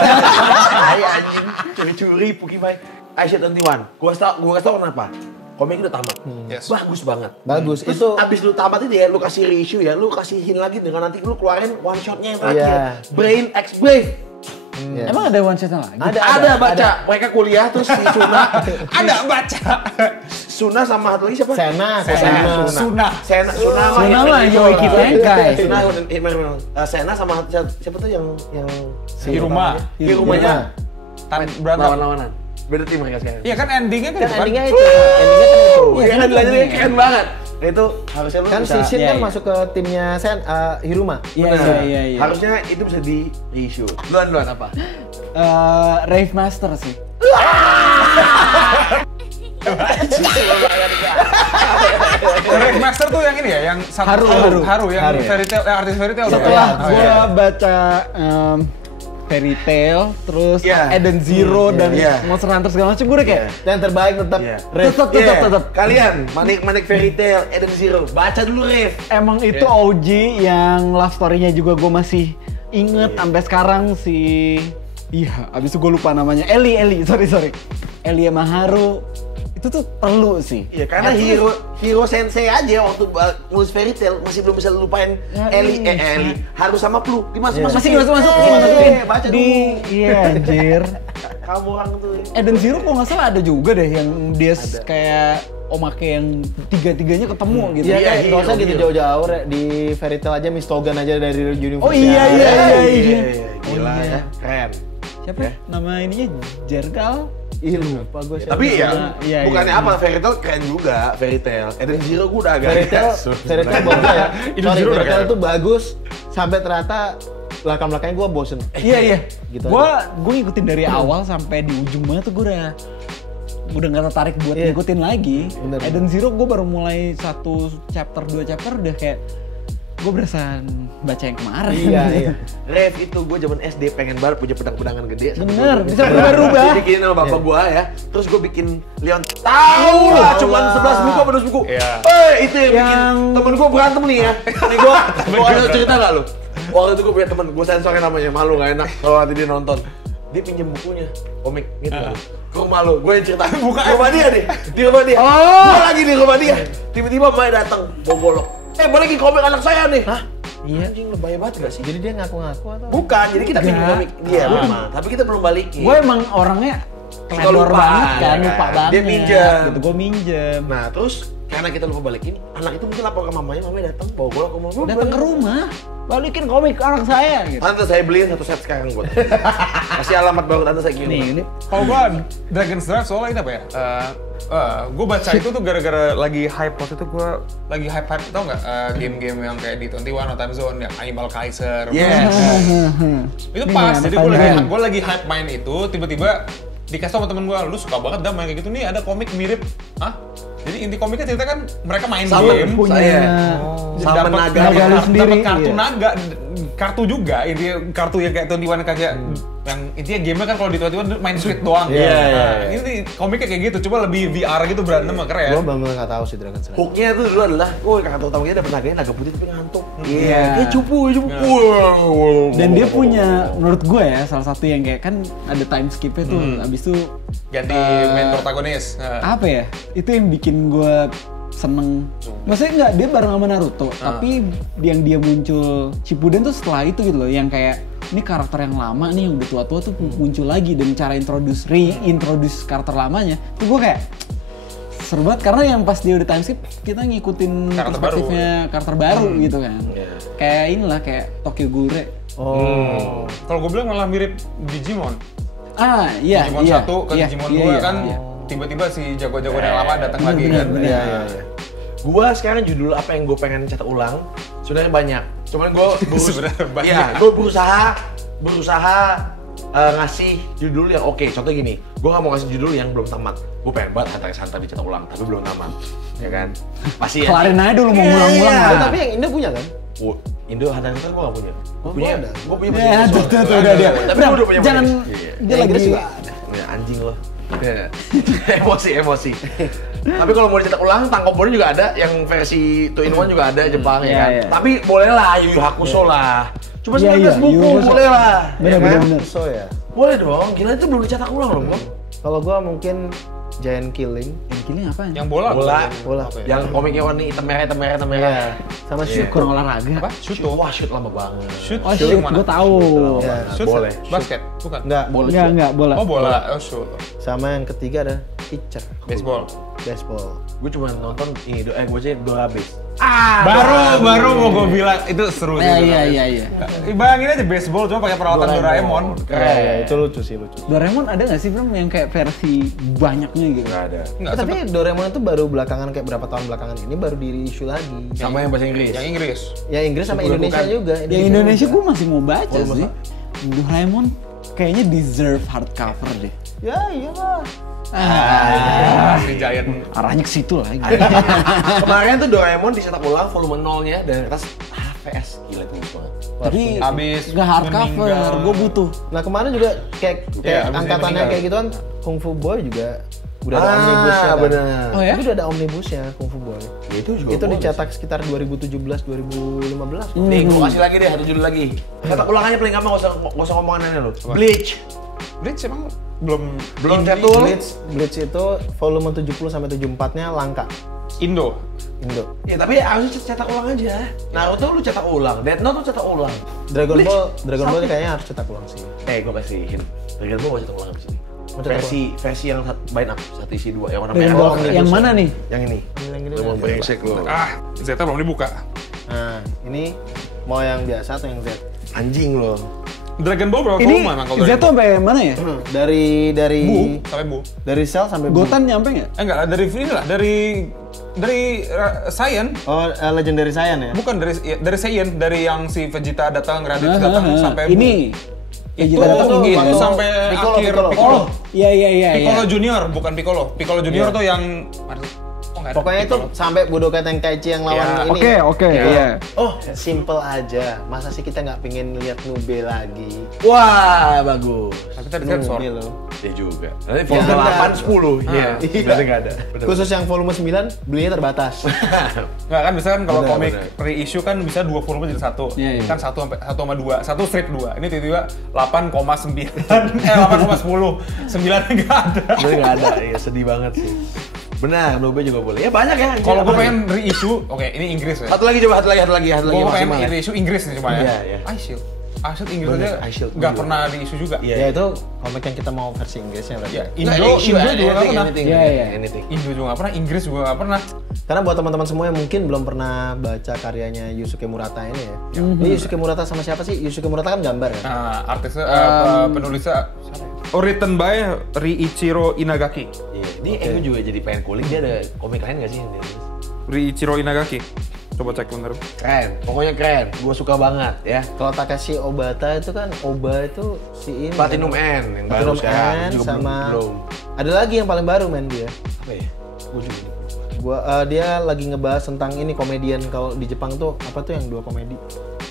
tai anjing. Curi-curi, Pukimai. Action 21. Gue kasih tau kenapa. Komik udah tamat. Yes. Bagus banget. Bagus. Terus Itu abis lu tamat itu ya, lu kasih reissue ya, lu kasihin lagi dengan nanti lu keluarin one shotnya yang terakhir. Iya. Brain X Brave. Emang ada one shotnya lagi? Ada baca. Mereka kuliah terus si Suna. Ada baca. Suna sama satu lagi siapa? Sena. Suna mah Yoi Kitenkai. Sena sama siapa tuh yang Hiruma. Hirumanya Berantem. lawan-lawanan. Beda tim mereka sekarang. Iya kan endingnya kan itu kan. Endingnya itu. Iya kan belajarnya keren banget. Itu harusnya lu Kan bisa. si Shin kan iya. masuk ke timnya Hiruma. Iya. Harusnya itu bisa di reissue. Duluan apa? Rave Master sih. ini ya, yang satu Haru yang Fairy Tail, artis Fairy Tail. Setelah gua baca Fairy Tail, terus Eden Zero dan Monster Hunter segala macam, gue udah kayak yang terbaik tetap tetap. Kalian manik Fairy Tail, Eden Zero, baca dulu Rev. Emang itu OG yang love story-nya juga gue masih inget sampai sekarang si abis itu gue lupa namanya. Sorry. Eli sama Haru itu tuh perlu sih. Iya, karena Hiro Sensei aja waktu nulis Fairy Tail masih belum bisa lupain Eli Haru sama Plu. Masih baca dulu. Iya, anjir. Kamu orang tuh. Eden Zero kok nggak salah ada juga deh yang dia kayak omake yang tiga-tiganya ketemu gitu. Iya, kayak nggak usah gitu jauh-jauh di Fairy Tail aja Miss Togan aja dari universe. Oh iya. Gila ya, keren. Siapa nama ininya? Jergal? Ih, lupa gue. Tapi bukannya apa, Fairy Tail keren juga, Fairy Tail. Eden Zero gue udah agak Fairy Tail bagus ya. Fairy Tail tuh bagus sampai ternyata belakang-belakangnya gue bosen. Iya. Gitu Gue ngikutin dari awal sampai di ujung banget tuh gue udah nggak tertarik buat ngikutin lagi. Bener. Eden Zero gue baru mulai 1 chapter 2 chapter udah kayak gue berasa baca yang kemarin. Iya. Rev itu gue zaman SD pengen banget punya pedang-pedangan gede. Bener, bisa berubah. Jadi bikinin sama bapak gue ya. Terus gue bikin Leon. Tahu lah, cuman 11 buku apa 12 buku. Itu yang bikin temen gue berantem nih ya. Nih gue ada cerita nggak lu? Waktu itu gue punya temen, gue sensornya namanya, malu nggak enak kalau nanti dia nonton. Dia pinjem bukunya, komik gitu kan. Ke rumah lu, gue yang cerita. Buka rumah dia nih, di rumah dia. Gue lagi di rumah dia. Tiba-tiba Mai datang, bawa golok. Balikin komik anak saya nih. Hah? Iya. Anjing lebay banget gak sih? Jadi dia ngaku-ngaku atau? Bukan, jadi kita pinjem komik dia rumah, tapi kita belum balikin. Gue emang orangnya kelendor banget kan, lupa banget. Dia minjem. Gitu, gue minjem. Nah terus karena kita lupa balikin, anak itu mungkin lapor ke mamanya datang bawa golok ke rumah. Datang ke rumah, balikin komik anak saya. Gitu. Tante saya beliin 1 set sekarang buat. Kasih alamat baru tante saya kirim. Ini. Kalau gue Dragon's Drive soalnya ini apa ya? Gue baca itu tuh gara-gara lagi hype waktu itu, gue lagi hype tau nggak game-game yang kayak di 21 Time Zone yang Animal Kaiser. Yes. Itu pas, jadi gue lagi hype main itu, tiba-tiba dikasih tau sama temen gue, lu suka banget dah main kayak gitu nih, ada komik mirip. Hah? Jadi inti komiknya cerita kan mereka main game, sama naga dapat kartu naga, kartu juga, intinya kartu yang kayak 21 kayak yang intinya game-nya kan kalau di 21 main Switch doang. Ini komiknya kayak gitu, coba lebih VR gitu berantem keren. Gue bener nggak tahu sih Dragon's Drive. Hooknya itu dulu adalah, kartu utamanya dapet naganya naga putih tapi ngantuk. Kayak cupu. Dan dia punya, menurut gue ya, salah satu yang kayak kan ada time skip-nya tuh, abis itu ganti main protagonis. Apa ya? Itu yang bikin gue seneng. Maksudnya enggak, dia bareng sama Naruto, tapi yang dia muncul Shippuden tuh setelah itu gitu loh, yang kayak ini karakter yang lama nih yang udah tua-tua tuh muncul lagi, dan cara reintroduce karakter lamanya tuh gue kayak seru banget, karena yang pas dia udah time skip kita ngikutin perspektifnya karakter baru gitu kan. Kayak inilah kayak Tokyo Ghoul. Kalau gue bilang malah mirip Digimon. Digimon 1 ke Digimon 2 kan tiba-tiba si jago-jago yang lama datang lagi kan. Gua sekarang judul apa yang gue pengen cetak ulang sebenarnya banyak. Cuman gue berusaha ngasih judul yang oke. Contoh gini, gue nggak mau ngasih judul yang belum tamat. Gue pengen banget Hunter x Hunter dicetak ulang, tapi belum tamat, ya kan? Pasti ya. Kelarin aja dulu mau ngulang-ngulang. Tapi yang Indo punya kan? Indo Hunter x Hunter gue nggak punya. Gue punya. Tuh udah dia. Tapi gue udah punya. Jangan. Dia lagi juga ada. Anjing loh. Emosi. Tapi kalau mau dicetak ulang, Tankobon juga ada, yang versi 2-in-1 juga ada Jepang ya kan. Tapi boleh lah Yu Yu Hakusho lah. Cuma 19 buku boleh lah. Bener. So ya. Boleh dong, gila itu belum dicetak ulang loh, Bang. Kalau gua mungkin Giant Killing. Killing apa? Yang bola. Yang komiknya warna hitam merah. Sama shoot. Kurang olahraga. Apa? Shoot. Wah, shoot lama banget. Shoot gue tahu. Shoot boleh. Basket, bukan? Enggak, bola. Oh, bola. Oh, shoot. Sama yang ketiga ada pitcher. Baseball. Gue cuma nonton ini, gue aja Dora Base. Baru mau gue bilang itu seru sih. Iya. Bayangin aja baseball cuma pakai peralatan Doraemon. Iya, itu lucu sih. Doraemon ada nggak sih Bram yang kayak versi banyaknya gitu? Nggak ada. Tapi Doraemon itu baru belakangan, kayak berapa tahun belakangan ini baru di-issue lagi. Sama yang bahasa Inggris. Yang Inggris. Ya Inggris sama Indonesia juga. Yang Indonesia gue masih mau baca sih. Doraemon kayaknya deserve hardcover deh. Ya iyalah. Si Giant. Arahnya ke situ lagi. Kemarin tuh Doraemon dicetak ulang volume 0-nya dan kertas HVS. Gila itu banget. Tapi Habis nggak hardcover, meninggal. gue butuh. Nah kemarin juga kayak Iya, abis angkatannya meninggal. kayak gitu kan Kung Fu Boy juga udah ada omnibusnya kan. benar. Oh ya? Itu udah ada omnibusnya Kung Fu Boy. Ya, itu juga Itu boleh dicetak sekitar 2017-2015. Nih, gue kasih lagi deh satu judul lagi. Cetak ulangannya paling gampang, gak usah ngomongan aneh lu. Bleach. Bleach emang belum Cetul. Bleach itu volume 70 sampai 74-nya langka Indo. Indo. Ya tapi harusnya cetak ulang aja. Naruto lu cetak ulang, Death Note lu cetak ulang. Dragon Bleach, Ball satu. kayaknya harus cetak ulang sih. Gue kasihin. Dragon Ball mau cetak ulang abis ini. Mau cetak Versi yang bind up, 1 isi 2 yang warna Dragon merah. Ball Omnibus. yang mana nih? Yang ini. Yang gini Lu mau dah. brengsek lu. Zeta belum dibuka. Nah, ini mau yang biasa atau yang Z? Anjing lo. Dragon Ball berapa Ini volume emang kalau Z Dragon tuh sampai mana ya? Dari Bu sampai Bu. dari Cell sampai Bu. Gotan nyampe nggak? Enggak lah, dari ini lah, dari Saiyan. Oh, Legendary Saiyan ya? Bukan dari Saiyan, dari yang si Vegeta datang, Raditz datang sampai Bu. Ini. Itu, Vegeta datang itu ini. sampai Piccolo, akhir Piccolo. Piccolo. Oh, iya. Piccolo Junior, bukan Piccolo. Piccolo Junior Iya. tuh yang nggak ada Pokoknya itu Piccolo. sampai Budokai Tenkaichi yang lawan Ya. ini. Oke, Ya. iya. Oh, simple aja. Masa sih kita nggak pengen lihat Nube lagi? Wah, bagus. Tapi tadi sensor. Nube loh. Ya juga. Nanti Ya, volume ada. 8, 10. Iya. Iya. Berarti nggak ada. Bener. Khusus yang volume 9 belinya terbatas. Nggak kan bisa kan kalau Bener, komik bener. reissue kan bisa 2 volume jadi 1. Iya, iya. Kan 1 sama 2, 1 strip 2. Ini tiba-tiba 8,9 8,10. 9 nggak ada. Berarti nggak ada. Iya, sedih banget sih. Benar, Nube juga boleh. Ya banyak ya. Kalau gue Apa pengen reissue, oke ini Inggris ya. Satu lagi coba, satu lagi Gue pengen maksimal ya. reissue Inggris nih cuma ya. Iya, iya. iShield. iShield Inggris Bener, aja iShield nggak juga. pernah reissue juga. Iya. Ya itu komik yang kita mau versi Inggrisnya berarti. Ya, Nggak, Indo issue, juga nggak pernah. Iya. Anything. Indo juga nggak pernah, Inggris juga nggak pernah. Karena buat teman-teman semua yang mungkin belum pernah baca karyanya Yusuke Murata ini ya. Ini Yusuke Murata sama siapa sih? Yusuke Murata kan gambar ya. Nah, artisnya, penulisnya siapa ya? Written by Riichiro Inagaki. Iya. Ini Ego juga jadi pengen kulik, dia ada komik lain nggak sih yang dia tulis? Riichiro Inagaki. Coba cek bentar. Keren, pokoknya keren. Gue suka banget ya. Kalau Takashi Obata itu kan Oba itu si ini. Platinum kan? N yang baru Platinum sekarang N juga sama belum. ada lagi yang paling baru men dia. Apa ya? Gue juga lupa. Dia lagi ngebahas tentang ini komedian kalau di Jepang tuh apa tuh yang 2 komedi?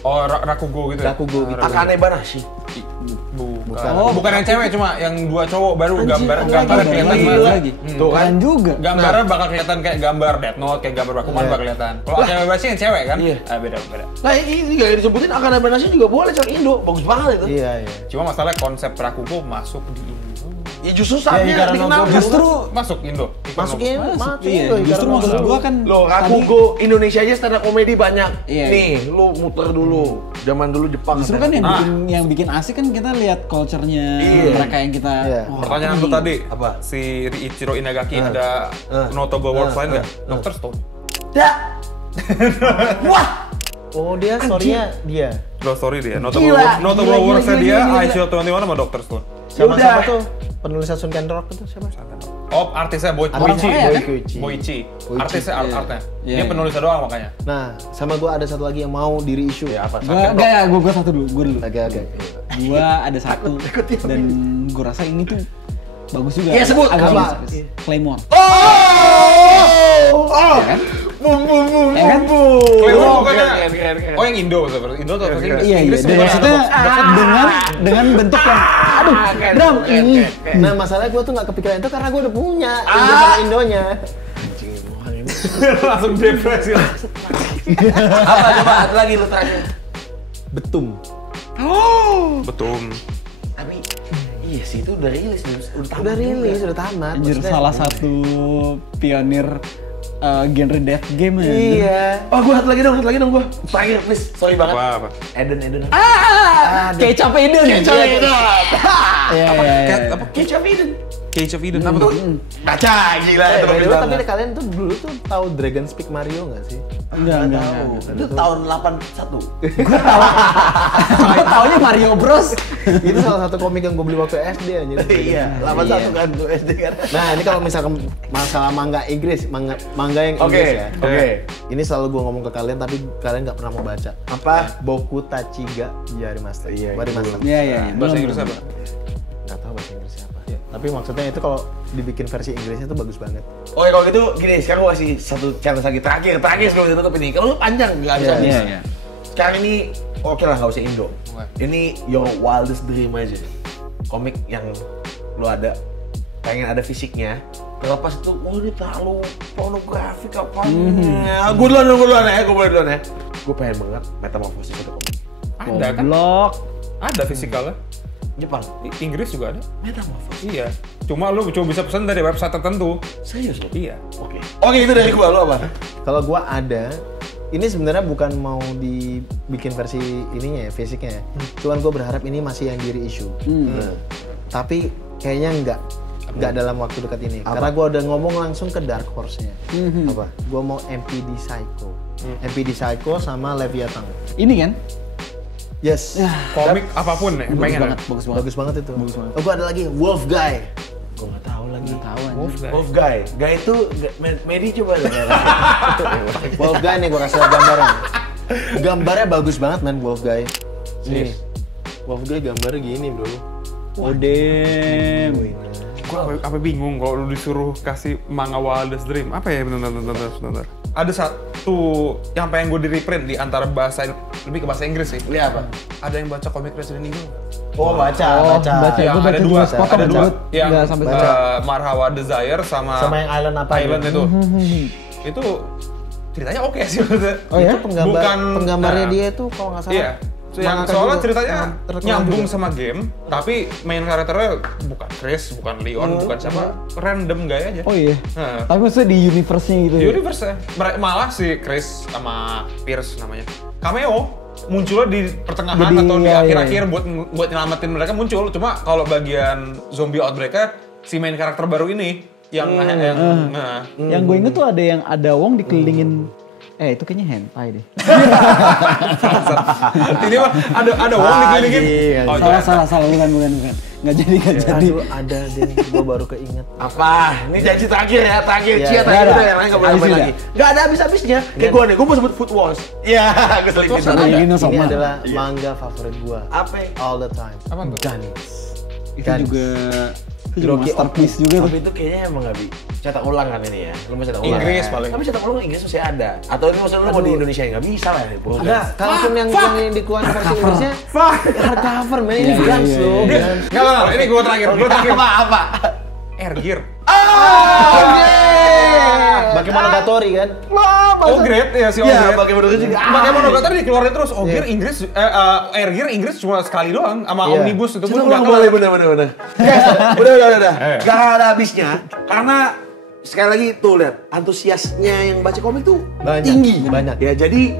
Oh, Rakugo gitu ya? Rakugo gitu. Akane Banashi. Bukan. Oh, Bukan yang cewek, cuma yang 2 cowok baru Anjing, gambar ada gambarnya lagi, kelihatan ada banget. lagi. Tuh kan? Keren juga. Gambarnya bakal kelihatan kayak gambar Death Note, kayak gambar Bakuman Iya. bakal kelihatan. Kalau Akane Banashi yang cewek kan? Iya. Beda. Nah ini gak disebutin Akane Banashi juga boleh cari Indo. Bagus banget itu. Iya, iya. Cuma masalahnya konsep Rakugo masuk di Indo. Ya justru Ya, saatnya karena dikenal. Justru Masuk Indo. Masukin iya, justru maksud gua kan Loh, tadi- Rakugo Indonesia aja stand up komedi banyak. Iya, Nih, lu muter dulu. Zaman dulu Jepang. Justru kan yang bikin asik kan kita lihat culture-nya Iya. mereka yang kita Iya. wah, Pertanyaan ini. lu tadi, Apa? si Riichiro Inagaki ada notable works lain nggak? Dr. Stone. Ya. Wah. Oh, dia story-nya dia. Love story dia. Gila, Notable gila, works-nya gila, dia, gila, gila. iShield 21 sama Dr. Stone. Sama Yaudah. siapa tuh? Penulis Sunken Rock itu siapa? Oh, artisnya Orang Boichi. Korea kan? Boichi. Boichi. Artisnya artnya. Iya, Dia iya. penulisnya doang makanya. Nah, sama gua ada satu lagi yang mau di reissue. Ya apa? Enggak ya, gua satu dulu, gua dulu. Agak-agak. Gua ada satu dan gua rasa ini tuh bagus juga. Iya, sebut. Agak Apa? bagus. Claymore. Oh. Ya kan? Bum bum bum Ya kan? Claymore Oh, bukannya. keren. Oh, yang Indo seperti Indo atau versi Inggris? Iya, Inggris dan bukan maksudnya dengan bentuk yang aduh, keren, Bram, keren, ini keren. Nah, masalahnya gua tuh nggak kepikiran itu karena gua udah punya Indo sama Indonya. langsung depresi. Apa coba ada lagi lu tanya. Betum. Betul. Tapi iya sih itu udah rilis, udah tamat Udah rilis, juga. udah tamat. anjir Maksudnya- salah satu pionir genre death game ya. Iya. Oh, gua satu lagi dong gua. Terakhir please, sorry banget. Apa? Eden. Kecap Eden. Kecap Eden. Iya, iya. Apa? Kecap Eden. Cage of Eden. Apa tuh? Baca gila itu By the bagus way, tapi banget. kalian tuh dulu tuh tahu Dragon Speak Mario nggak sih? Enggak. Itu tahun 81. Gua taunya Mario Bros. Itu salah satu komik yang gue beli waktu SD aja. Iya, 81 kan tuh SD kan. Nah, ini kalau misalkan masalah manga Inggris, manga yang Oke, Inggris ya. oke. Ini selalu gue ngomong ke kalian, tapi kalian nggak pernah mau baca. Apa? Boku Tachiga Yari Master. Iya, Yari Master. Iya. Bahasa Inggris apa? Nggak tahu bahasa Inggrisnya apa. Tapi maksudnya itu kalau dibikin versi Inggrisnya tuh bagus banget. Oke, kalau gitu gini, sekarang gua kasih satu challenge lagi terakhir sebelum kita tutup ini. Kalau lu panjang nggak bisa habis. Sekarang ini oke lah, nggak usah Indo. Ini your wildest dream aja. Komik yang lu ada, pengen ada fisiknya. Terlepas itu, ini terlalu pornografi apanya. Gue duluan ya. Gue pengen banget Metamorphosis itu komik. Ada kan? Ada fisikalnya. Jepang? Inggris juga ada. Metamorphosis? Iya. Cuma lu cuma bisa pesan dari website tertentu. Serius lo? Iya. Oke, itu dari gua, lu apa? Kalau gua ada, ini sebenarnya bukan mau dibikin versi ininya ya, fisiknya ya. Cuman gua berharap ini masih yang di reissue. Tapi kayaknya nggak dalam waktu dekat ini. Apa? Karena gua udah ngomong langsung ke Dark Horse-nya. Apa? Gua mau MPD Psycho. MPD Psycho sama Leviathan. Ini kan? Yes. Komik apapun ya, pengen. Bagus banget itu. Oh, gua ada lagi Wolf Guy. Gua nggak tahu lagi. Wolf Guy. Guy itu Medi coba deh. Wolf Guy nih gua kasih gambaran. Gambarnya bagus banget man Wolf Guy. Nih. Wolf Guy gambarnya gini, bro. Oh damn. Gua apa bingung kalau lu disuruh kasih manga Wildest Dream. Apa ya? Bentar. Ada satu yang pengen gue di reprint di antara lebih ke bahasa Inggris sih. Lihat apa? Ada yang baca komik Resident Evil? Oh, baca. Yang Gua ada dua, sepotong, ada dua. Yang nggak sampai Marhawa Desire sama yang Island apa? Island itu. Itu ceritanya oke sih maksudnya. Oh ya? Itu penggambarnya dia itu kalau nggak salah. Iya. Yang soalnya ceritanya nyambung sama game, tapi main karakternya bukan Chris, bukan Leon, bukan siapa, random guy aja. Oh iya. Nah. Tapi maksudnya di universe-nya gitu. Di universe-nya. Malah si Chris sama Pierce namanya. Cameo munculnya di pertengahan atau di akhir-akhir buat nyelamatin mereka muncul. Cuma kalau bagian zombie outbreak-nya si main karakter baru ini yang Yang gue inget tuh ada Wong dikelilingin itu kayaknya hentai deh. Ini mah ada Wong dikelilingin. Salah bukan. Nggak jadi. Aduh, ada deh, gua baru keinget. Apa? Ini janji terakhir ya, Iya, terakhir udah yang lain nggak boleh Habis main lagi. Nggak ada habis-habisnya. Kayak gue nih, gue mau sebut Food Wars. Iya, gue selipin sana. Ini Ini adalah manga favorit gua. Apa? All the time. Apa tuh? Ganis. Itu juga Hiroki masterpiece juga tuh. Tapi itu kayaknya emang nggak cetak ulang kan ini ya. Lu mau cetak ulang. Inggris paling. Tapi cetak ulang Inggris masih ada. Atau ini maksudnya lu mau di Indonesia nggak bisa lah. Enggak, kalaupun yang dikeluarin versi Inggrisnya hardcover, man, ini Gans loh. Nggak, ini gue terakhir. Apa? Air Gear. Bagi Monogatari kan? Oh great ya si Iya, Ogret. Bakemonogatari juga. Pakai Monogatari dikeluarin terus. Gear Inggris, Air Gear Inggris cuma sekali doang sama Omnibus itu pun nggak boleh, bener. Guys, udah. Gak ada habisnya. Karena sekali lagi tuh lihat antusiasnya yang baca komik tuh tinggi. Banyak. Ya jadi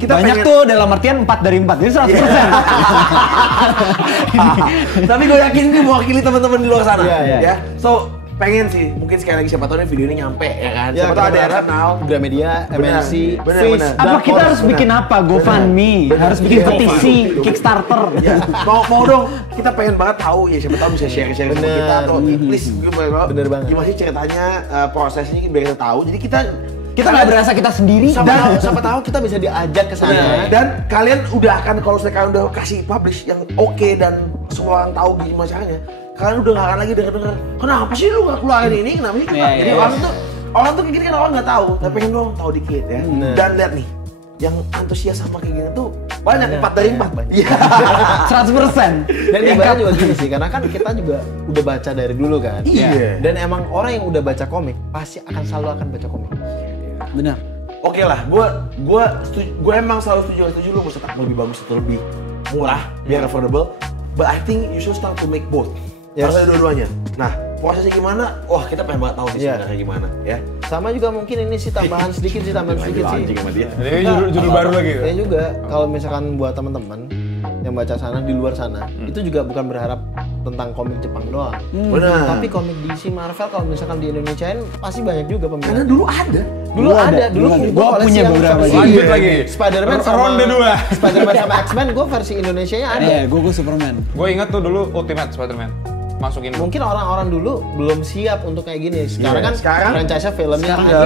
kita Banyak pengen, tuh dalam artian 4 dari 4, jadi 100%. tapi gue yakin ini mewakili teman-teman di luar sana. Iya. Ya. So pengen sih, mungkin sekali lagi siapa tahu nih video ini nyampe ya kan. Ya, Siapa tahu ada yang kenal. Gramedia, MNC, Bener. Face, Apa Dark kita Horse. harus bikin apa? GoFundMe, harus bikin petisi, Kickstarter. Ya, mau dong, kita pengen banget tahu ya, siapa tahu bisa share-share sama kita atau please Bener banget. Gimana sih ceritanya, prosesnya biar kita tahu. Jadi Kita nggak berasa kita sendiri. Siapa tahu kita bisa diajak ke sana. dan kalian udah akan, kalau kalian udah kasih publish yang oke dan semua orang tahu gimana caranya, kalian udah nggak akan lagi denger kenapa sih lu nggak keluarin ini, kenapa sih? Jadi orang tuh kayak gini kan orang nggak tahu, tapi pengen dong tahu dikit ya. Dan lihat nih, yang antusias sama kayak gini tuh banyak, 4 dari 4. Iya. 100%. Dan ibaratnya juga gini sih, karena kan kita juga udah baca dari dulu kan. Iya. Dan emang orang yang udah baca komik pasti selalu akan baca komik. Benar. Oke lah, gue emang selalu setuju lu mau cetak lebih bagus atau lebih murah biar affordable. But I think you should start to make both. Yes. Harus ada dua-duanya. Nah, prosesnya gimana? Wah, kita pengen banget tahu sih sebenarnya gimana ya. Sama juga mungkin ini sih tambahan sedikit sih. Anjing sama dia. Jadi judul baru lagi. Ya juga, kalau misalkan buat teman-teman yang baca sana di luar sana, itu juga bukan berharap tentang komik Jepang doang. Benar. Tapi komik DC Marvel kalau misalkan di Indonesia pasti banyak juga Karena peminat. dulu ada. Dulu ada. Gua punya beberapa. Lanjut lagi. Spider-Man sama Ronde 2. Spider-Man sama X-Men, gue versi Indonesianya ada. Iya, gue Superman. Gue ingat tuh dulu Ultimate Spider-Man. Masukin. Mungkin orang-orang dulu belum siap untuk kayak gini. Sekarang kan franchise-nya filmnya sekarang ada.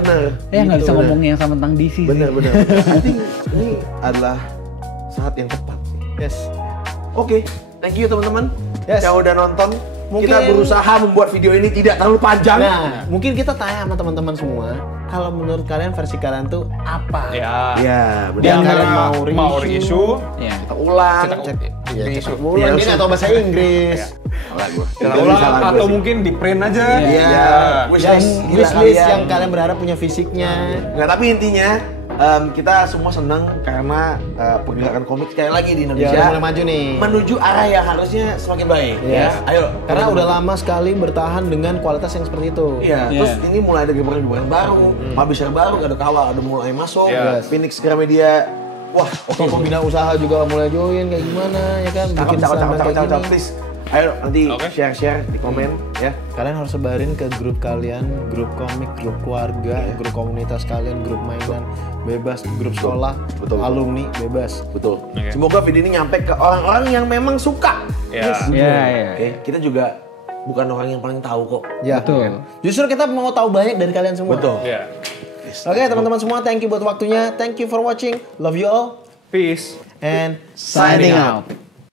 Bener. Ya nggak bisa ngomongin yang sama tentang DC sih. Bener. I think ini adalah saat yang tepat. Yes. Oke, thank you teman-teman Yes. yang udah nonton. kita berusaha membuat video ini tidak terlalu panjang. Nah, mungkin kita tanya sama teman-teman semua, kalau menurut kalian versi kalian tuh apa? Ya, Yang benar. kalian mau reissue, Ya. Kita ulang. reissue. Ulang, dia nggak tahu bahasa Inggris. Kita ulang atau mungkin di print aja. Iya. Yang wishlist yang kalian berharap punya fisiknya. Nggak, tapi intinya kita semua senang karena pergerakan komik sekali lagi di Indonesia Ya, mulai maju nih. menuju arah yang harusnya semakin baik. Yes. Ya, ayo. Karena udah lama sekali bertahan dengan kualitas yang seperti itu. Iya, terus ini mulai ada gebrakan-gebrakan baru, publisher baru, ada Kawa, ada mulai masuk, Yes. Phoenix Gramedia, wah, Oke, pembina usaha juga mulai join kayak gimana ya kan? Bikin standar kayak gini. please. Ayo nanti Oke. share di komen ya. Kalian harus sebarin ke grup kalian, grup komik, grup keluarga, grup komunitas kalian, grup mainan bebas, grup sekolah, Betul. alumni bebas. Betul. Oke. Semoga video ini nyampe ke orang-orang yang memang suka. Ya. Iya. Oke, kita juga bukan orang yang paling tahu kok. Ya. Betul. Justru kita mau tahu banyak dari kalian semua. Betul. Ya. Oke, teman-teman semua, thank you buat waktunya. Thank you for watching. Love you all. Peace. And Signing out.